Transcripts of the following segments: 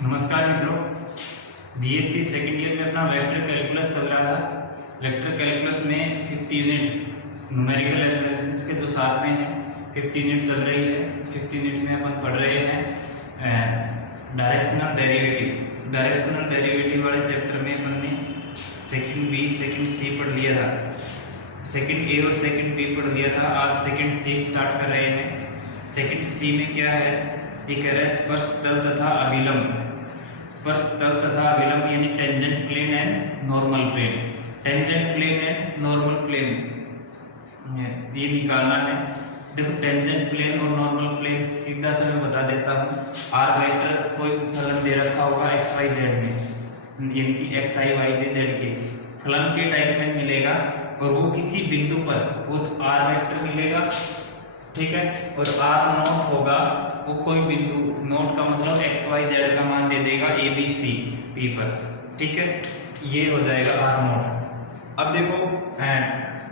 नमस्कार मित्रों, BSc second year में अपना वेक्टर कैलकुलस चल रहा है। वेक्टर कैलकुलस में 5th यूनिट न्यूमेरिकल एनालिसिस के जो साथ में है 5th यूनिट चल रही है। 5th यूनिट में अपन पढ़ रहे हैं डायरेक्शनल डेरिवेटिव। डायरेक्शनल डेरिवेटिव वाले चैप्टर में अपन ने सेकंड बी सेकंड सी पढ़ लिया था, सेकंड ए और सेकंड बी पढ़ लिया था। आज सेकंड सी स्टार्ट कर रहे हैं। सेकंड सी में क्या है, ये कह रहा है स्पर्श तल तथा अभिलंब। स्पर्श तल तथा अभिलंब यानी tangent plane and normal plane. Tangent plane and normal plane ये निकालना है। देखो टेंजेंट प्लेन और नॉर्मल प्लेन सीधा से मैं बता देता हूँ। आर वेक्टर कोई फलन दे रखा होगा एक्स वाई जेड में, यानी कि एक्स आई वाई जे जेड के फलन के टाइप में मिलेगा और वो किसी बिंदु पर वो आर वेक्टर मिलेगा, ठीक है। और आर नॉट होगा वो कोई बिंदु, नोट का मतलब एक्स वाई जेड का मान दे देगा ए बी सी पी पर, ठीक है। ये हो जाएगा आर नॉट। अब देखो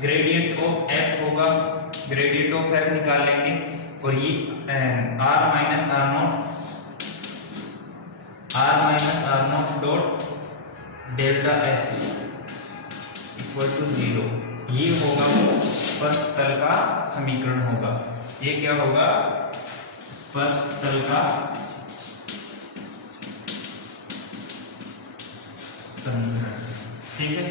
ग्रेडियंट ऑफ एफ होगा, ग्रेडियंट ऑफ एफ निकाल लेंगे और ये r minus are not dot delta f equal to 0। ये होगा स्पर्श तल का समीकरण होगा। ये क्या होगा, स्पर्श तल का समीकरण, ठीक है।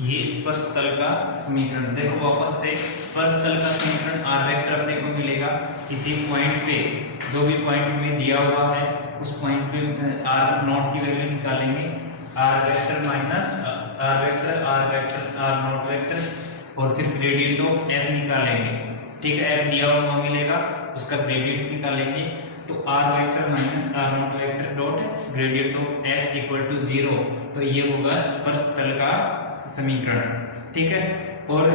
ये स्पर्श तल का समीकरण, देखो वापस से स्पर्श तल का समीकरण आर वेक्टर अपने को मिलेगा किसी पॉइंट पे, जो भी पॉइंट में दिया हुआ है उस पॉइंट पे आर नॉट की वैल्यू निकालेंगे। R vector minus r vector r not vector और फिर ग्रेडियंट ऑफ एफ निकालेंगे, ठीक है। एफ दिया हुआ मिलेगा, उसका ग्रेडियंट निकालेंगे। तो r vector minus are not vector dot gradient of f equal to 0। तो ये होगा स्पर्श तल का समीकरण, ठीक है। और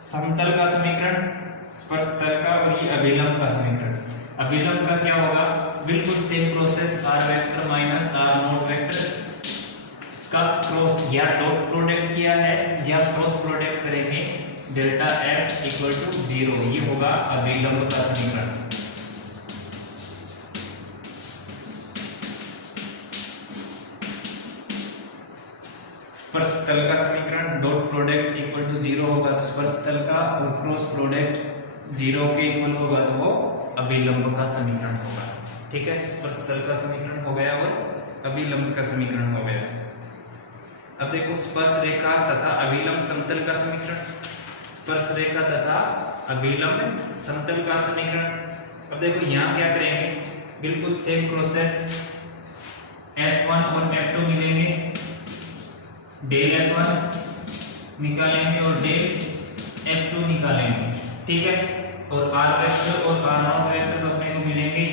समतल का समीकरण स्पर्श तल का, और ये अभिलंब का समीकरण। अभिलंब का क्या होगा, बिल्कुल same process, r vector minus are not vector का क्रॉस या डॉट प्रोडक्ट किया है या क्रॉस प्रोडक्ट करेंगे, डेल्टा एफ इक्वल टू 0। ये होगा अभिलंब का समीकरण। स्पर्श तल का समीकरण डॉट प्रोडक्ट इक्वल टू 0 होगा तो स्पर्श तल का, और क्रॉस प्रोडक्ट 0 के इक्वल होगा तो वो अभिलंब का समीकरण होगा, ठीक है। स्पर्श तल का समीकरण हो गया और अभिलंब का समीकरण हो गया। अब देखो स्पर्श रेखा तथा अभिलंब समतल का समीकरण। स्पर्श रेखा तथा अभिलंब समतल का समीकरण। अब देखो यहाँ क्या करेंगे, बिल्कुल सेम प्रोसेस, F1 और F2 मिलेंगे, डेल F1 निकालेंगे और डेल F2 निकालेंगे, ठीक है। और आर वेक्टर और आर नॉट वेक्टर अपने को मिलेंगे।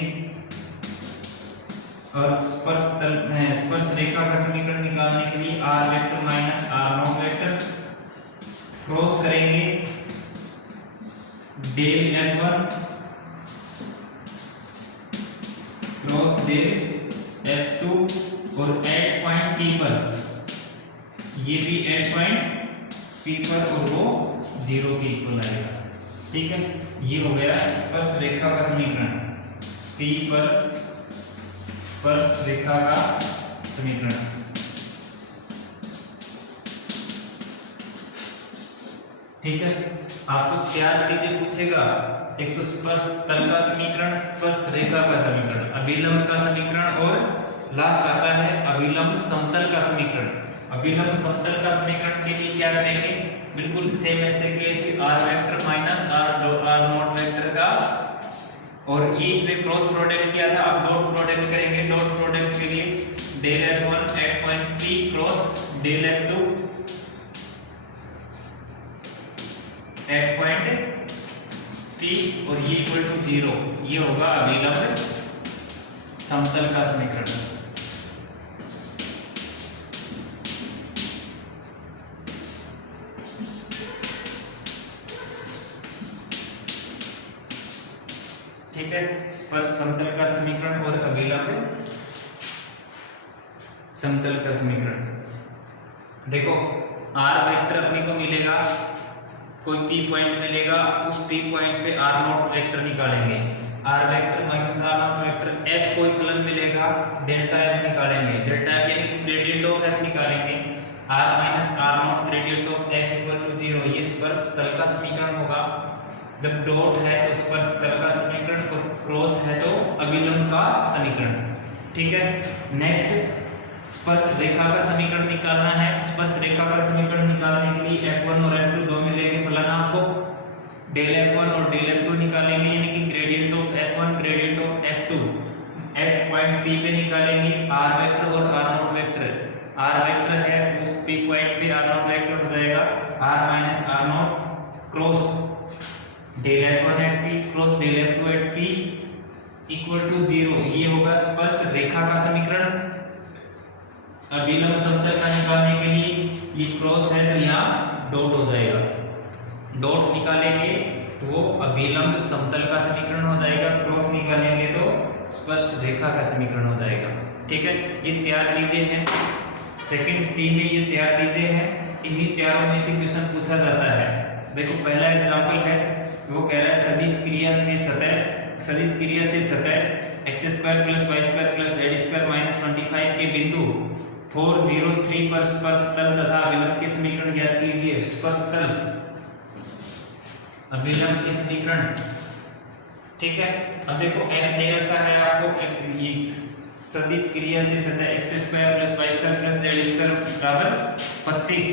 और स्पर्श रेखा का समीकरण निकालने के लिए R vector minus are not vector cross करेंगे, del F1 cross del F2 और एट पॉइंट P पर, ये भी एट पॉइंट P पर और वो 0 के इक्वल आएगा, ठीक है। ये हो गया स्पर्श रेखा का समीकरण, P पर स्पर्श रेखा का समीकरण। ठीक है, आपको क्या चीजें पूछेगा, एक तो स्पर्श तल का समीकरण, स्पर्श रेखा का समीकरण, अभिलंब का समीकरण और लास्ट आता है अभिलंब समतल का समीकरण। अभिलंब समतल का समीकरण के लिए क्या करेंगे, बिल्कुल सेम ऐसे केस की r vector minus are not vector का, और ये इसमें क्रॉस प्रोडक्ट किया था, अब डॉट प्रोडक्ट करेंगे। डॉट प्रोडक्ट के लिए del F1 at point P cross del F2 at point P और ये इक्वल टू 0। ये होगा अभिलंब समतल का समीकरण। ठीक है, स्पर्श समतल का समीकरण और अभिलंब समतल का समीकरण। देखो आर वेक्टर अपने को मिलेगा कोई पी पॉइंट मिलेगा, उस पी पॉइंट पे आर नॉट वेक्टर निकालेंगे, r vector minus are not vector, f कोई फलन मिलेगा, डेल्टा एफ निकालेंगे, डेल्टा एफ यानी कि ग्रेडियंट ऑफ एफ निकालेंगे, r minus are naught gradient of f equal to 0। ये स्पर्श तल का समीकरण होगा। जब डॉट है तो स्पर्श तल का समीकरण, और क्रॉस है तो अभिलंब का समीकरण। ठीक है, नेक्स्ट स्पर्श रेखा का समीकरण निकालना है। स्पर्श रेखा का समीकरण निकालने के लिए f1 और f2 दो मिलेंगे फलन आपको, डेल f1 और डेल f2 निकालेंगे, यानी कि gradient of f1 gradient of f2 at point P पे निकालेंगे, r वेक्टर और r naught vector, r vector है उस P पॉइंट पे r नॉट वेक्टर हो जाएगा r minus r naught cross del f1 at P cross del f2 at P equal to 0। ये होगा स्पर्श रेखा का समीकरण। अभिलंब समतल का निकालने के लिए ये क्रॉस है तो यहाँ डॉट हो जाएगा, डॉट निकालेंगे तो वो अभिलंब समतल का समीकरण हो जाएगा, क्रॉस निकालेंगे तो स्पर्श रेखा का समीकरण हो जाएगा। ठीक है, ये चार चीजें हैं। सेकंड सी में ये चार चीजें हैं, इन्हीं चारों में से क्वेश्चन पूछा जाता है। देखो पहला एग्जाम्पल है, वो कह रहा है सदिश क्रिया के सतह, सदिश क्रिया से सतह x square plus y square plus z square minus 25 के बिंदु 403 पर स्पर्श तल तथा अभिलंब के समीकरण ज्ञात कीजिए। स्पर्श तल अभिलंब के समीकरण। ठीक है, अब देखो f दे रखा है आपको, ये सदिश क्रिया से सतह x square plus y square plus z square बराबर 25,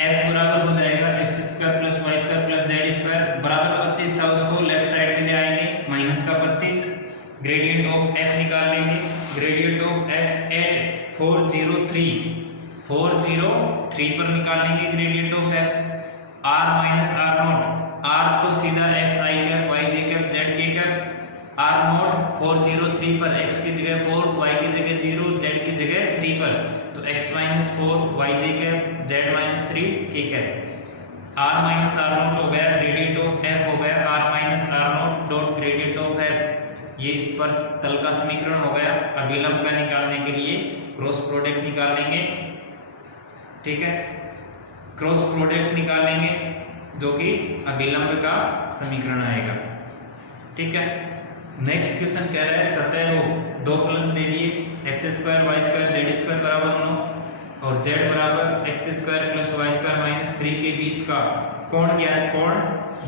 f बराबर हो जाएगा x square plus y square plus z square बराबर 25 था, उसको लेफ्ट साइड में ले आएंगे माइनस का 25, ग्रेडियंट ऑफ f निकाल लेंगे, ग्रेडियंट ऑफ f एट 403 पर निकालेंगे gradient of f, r minus r not, r तो सीधा x i cap y j cap z k cap, r not 403 पर x की जगह 4, y की जगह 0, z की जगह 3 पर, तो x minus 4 y j cap z minus 3 k cap, r minus r not हो गया, ग्रेडियंट ऑफ f हो गया r minus r not dot gradient of f। ये स्पर्श तल का समीकरण हो गया। अभिलंब का निकालने के लिए क्रॉस प्रोडक्ट निकाल लेंगे। ठीक है, क्रॉस प्रोडक्ट निकालेंगे जो कि अभिलंब का समीकरण आएगा। ठीक है, नेक्स्ट क्वेश्चन कह रहा है सतह हो दो फलन दे दिए x square y square z square बराबर 9 और z बराबर x square plus y square minus 3 के बीच का कोण ज्ञात, कोण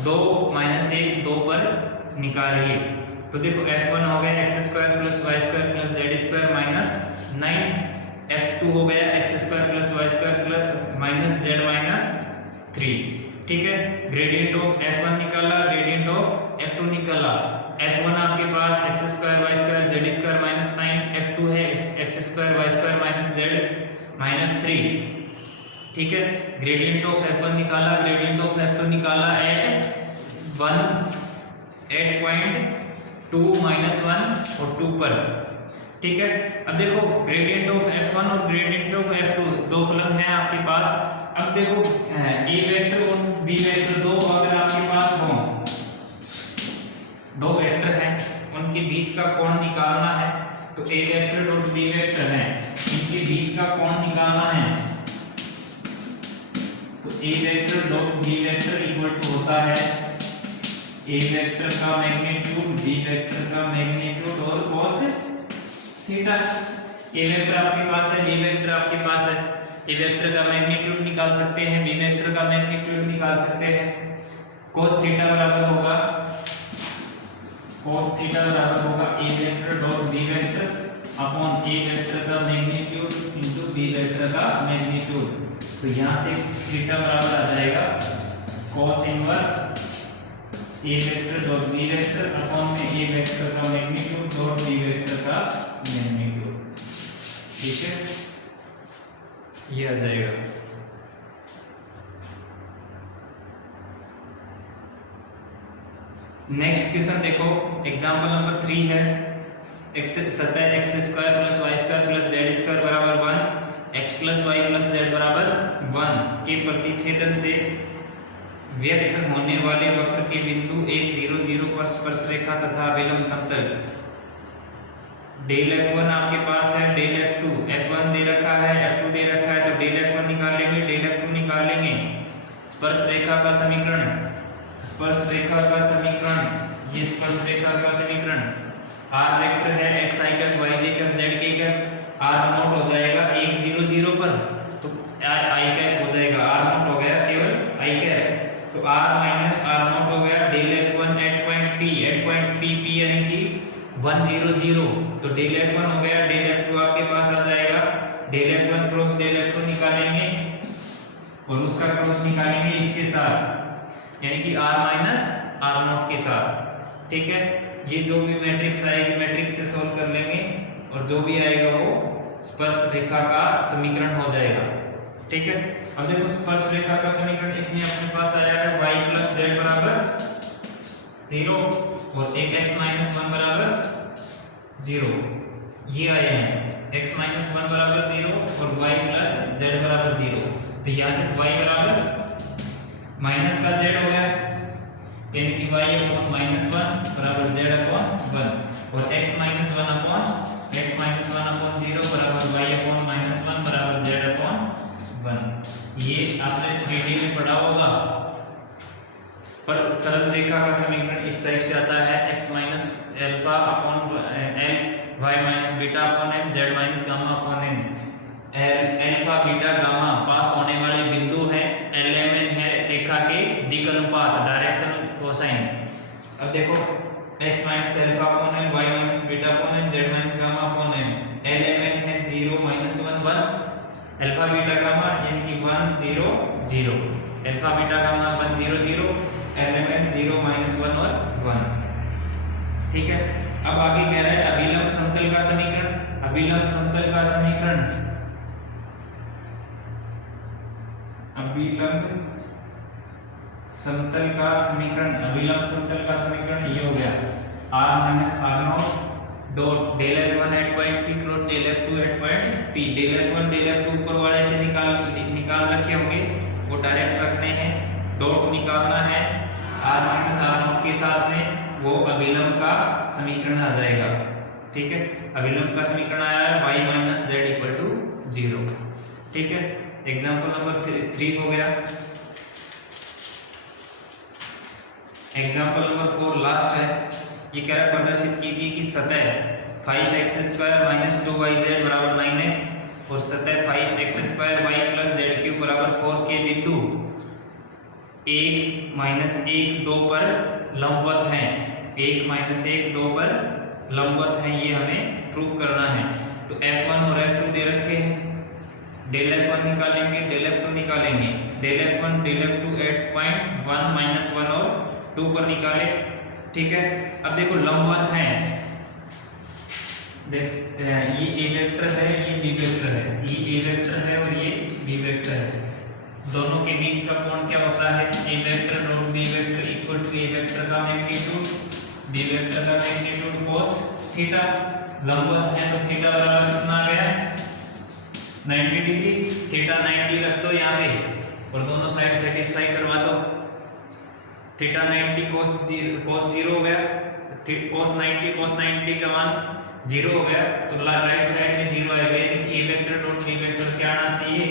2 माइनस 1 2 पर निकालिए। तो देखो f1 हो गया x square plus y square plus z square minus 9, f2 हो गया x square plus y square plus minus z minus 3। ठीक है, ग्रेडियंट ऑफ f1 निकाला, ग्रेडियंट ऑफ f2 निकाला। f1 आपके पास x square y square z square minus 9, f2 है x square y square minus z minus 3। ठीक है, gradient of f1 निकाला, ग्रेडियंट ऑफ f2 निकाला एट 8.2 माइनस 1 और 2 पर। ठीक है, अब देखो ग्रेडियंट ऑफ f1 और ग्रेडियंट ऑफ f2 दो फलन हैं आपके पास। अब देखो a वेक्टर और b वेक्टर दो अगर आपके पास हो, दो वेक्टर हैं, उनके बीच का कोण निकालना है, तो a वेक्टर और b वेक्टर हैं, इनके बीच का कोण निकालना है, तो a vector dot b vector equal to होता है a वेक्टर का मैग्नीट्यूड b वेक्टर का मैग्नीट्यूड और cos थीटा। a वेक्टर आपके पास है, b वेक्टर आपके पास है, a वेक्टर का मैग्नीट्यूड निकाल सकते हैं, b वेक्टर का मैग्नीट्यूड निकाल सकते हैं। cos थीटा बराबर होगा, cos थीटा बराबर होगा a vector dot b vector upon a vector का मैग्नीट्यूड इनटू b वेक्टर का मैग्नीट्यूड। तो यहां से थीटा बराबर आ जाएगा cos inverse a vector dot b vector upon में a वेक्टर का मैग्नीट्यूड डॉट b वेक्टर का मैग्नीट्यूड। ठीक है, ये आ जाएगा। नेक्स्ट क्वेश्चन देखो, एग्जांपल नंबर 3 है, सतह x square plus y square plus z square बराबर 1, x plus y plus Z बराबर 1 के प्रतिच्छेदन से व्यक्त होने वाले वक्र के बिंदु 1 0 0 पर स्पर्श रेखा तथा अभिलंब समतल। डेल f1 आपके पास है, डेल f2, f1 दे रखा है, f2 दे रखा है, तो डेल f1 निकाल लेंगे, डेल f2 निकाल लेंगे। स्पर्श रेखा का समीकरण, स्पर्श रेखा का समीकरण, ये स्पर्श रेखा का समीकरण आर वेक्टर है एक्स आई कैप वाई जे कैप जेड के कैप, आर नोट हो जाएगा 1 0 0 पर, तो आई कैप हो जाएगा, आर नोट हो गया केवल आई कैप, तो आर माइनस आर नोट हो गया del F1 at point P यानी कि 1 0 0, तो डेल F1 हो गया, डेल F2 आपके पास आ जाएगा, del F1 cross del F2 निकालेंगे और उसका क्रॉस निकालेंगे इसके साथ यानी कि r माइनस आर नोट के साथ। ठीक है, ये जो भी मैट्रिक्स आएगी मैट्रिक्स से सॉल्व कर लेंगे और जो भी आएगा वो स्पर्श रेखा का समीकरण हो जाएगा। ठीक है, अब देखो स्पर्श रेखा का समीकरण इसमें अपने पास आया है y प्लस जेड बराबर 0 और एक x माइनस 1 बराबर 0, ये आए हैं x माइनस 1 बराबर 0 और y प्लस जेड बराबर 0, तो यहाँ से y बराबर माइनस का z हो गया यानी कि y अपॉन माइनस 1 बराबर z अपॉन 1 और x माइनस 1 अपॉन 0 बराबर y अपॉन माइनस 1 बराबर z अपॉन 1। ये आपने 3D में पढ़ा होगा। सरल रेखा का समीकरण इस टाइप से आता है x minus alpha upon l y minus beta upon m z minus gamma upon n। Alpha beta gamma पास होने वाले बिंदु हैं, LMN है रेखा के दिक् अनुपात डायरेक्शन कोसाइन। अब देखो x minus alpha upon m y minus beta upon m z minus gamma upon m, LMN है 0 माइनस 1 1, एल्फा बीटा गामा यानी कि 1 0 0, alpha beta gamma 1 0 0, LMN 0 minus 1 और 1। ठीक है, अब आगे कह रहा है अभिलंब समतल का समीकरण, अभिलंब समतल का समीकरण, अभिलंब समतल का समीकरण, अभिलंब समतल का समीकरण ये हो गया r minus are not dot del F1 at point P cross del F2 at point P। Del F1 del F2 ऊपर वाले से निकाल रखे होंगे, वो डायरेक्ट रखने हैं, डॉट निकालना है r माइनस आर नॉट के साथ में, वो अभिलंब का समीकरण आ जाएगा। ठीक है, अभिलंब का समीकरण आया है y minus z equal to 0। ठीक है, एग्जाम्पल नंबर 3 हो गया। एग्जाम्पल नंबर 4 लास्ट है, ये कह रहा है प्रदर्शित कीजिए कि सतह 5x² माइनस 2yz बराबर 9x और सतह 5x² y प्लस z³ बराबर 4 के बिंदु 1 माइनस 1 2 पर लंबवत हैं, 1 माइनस 1 2 पर लंबवत हैं, ये हमें प्रूव करना है। तो F1 और F2 दे रखे हैं, डेल F1 निकालेंगे डेल F2 निकालेंगे, del F1 del F2 at point 1 minus 1 और 2 पर निकाले। ठीक है, अब देखो लंबवत हैं, देख ये ए वेक्टर है ये बी वेक्टर है, ये ए वेक्टर है और ये बी वेक्टर है, दोनों के बीच का कोण क्या होता है A vector dot B vector equal to A vector का मैग्नीट्यूड बी वेक्टर का मैग्नीट्यूड cos थीटा। लंबवत है तो थीटा बराबर कितना आ गया 90 डिग्री, थीटा 90 रख दो यहाँ पे और दोनों साइड सेटिस्फाई करवा दो। थीटा 90 cos 0 हो गया, cos 90 का मान 0 हो गया, तो राइट साइड में 0 आएगा, यानी कि ए वेक्टर डॉट बी वेक्टर क्या आना चाहिए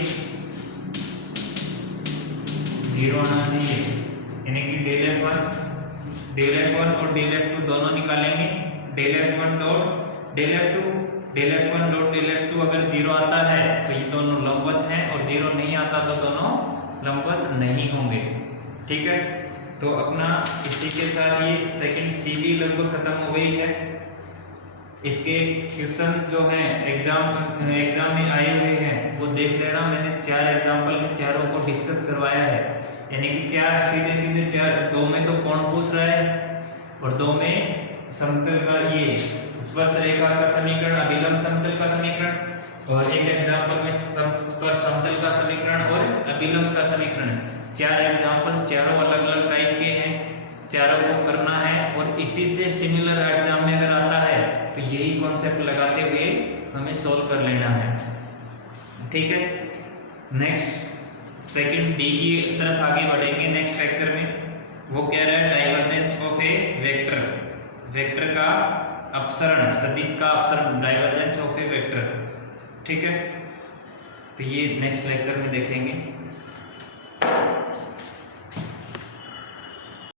0 आना चाहिए, यानी कि डेल F1 और डेल F2 दोनों निकालेंगे, del F1 dot del F2 अगर 0 आता है तो ये दोनों लंबवत हैं और 0 नहीं आता तो दोनों लंबवत नहीं होंगे। ठीक है, तो अपना इसी के साथ ये सेकंड सी भी लगभग खत्म हो गई है। इसके क्वेश्चन जो हैं एग्जाम में आए हुए हैं वो देख लेना, मैंने 4 एग्जाम्पल के चारों को डिस्कस करवाया है, यानी कि 4 सीधे 4, 2 में तो कोण पूछ रहा है और 2 में समतल का ये स्पर्श रेखा का समीकरण अभिलंब समतल का समीकरण और एक एग्जाम्पल में स्पर्श समतल का समीकरण और अभिलंब का समीकरण। 4 एग्जाम्पल चारों अलग अलग टाइप के हैं, चारों को करना है और इसी से सिमिलर एग्जाम में अगर आता है तो यही कॉन्सेप्ट लगाते हुए हमें सॉल्व कर लेना है। ठीक है, नेक्स्ट सेकंड डी की तरफ आगे बढ़ेंगे नेक्स्ट लेक्चर में। वो कह रहा है डाइवर्जेंस ऑफ ए वेक्टर का अपसरण, सदिश का अपसरण, डाइवर्जेंस ऑफ ए वेक्टर। ठीक है, तो ये नेक्स्ट लेक्चर में देखेंगे।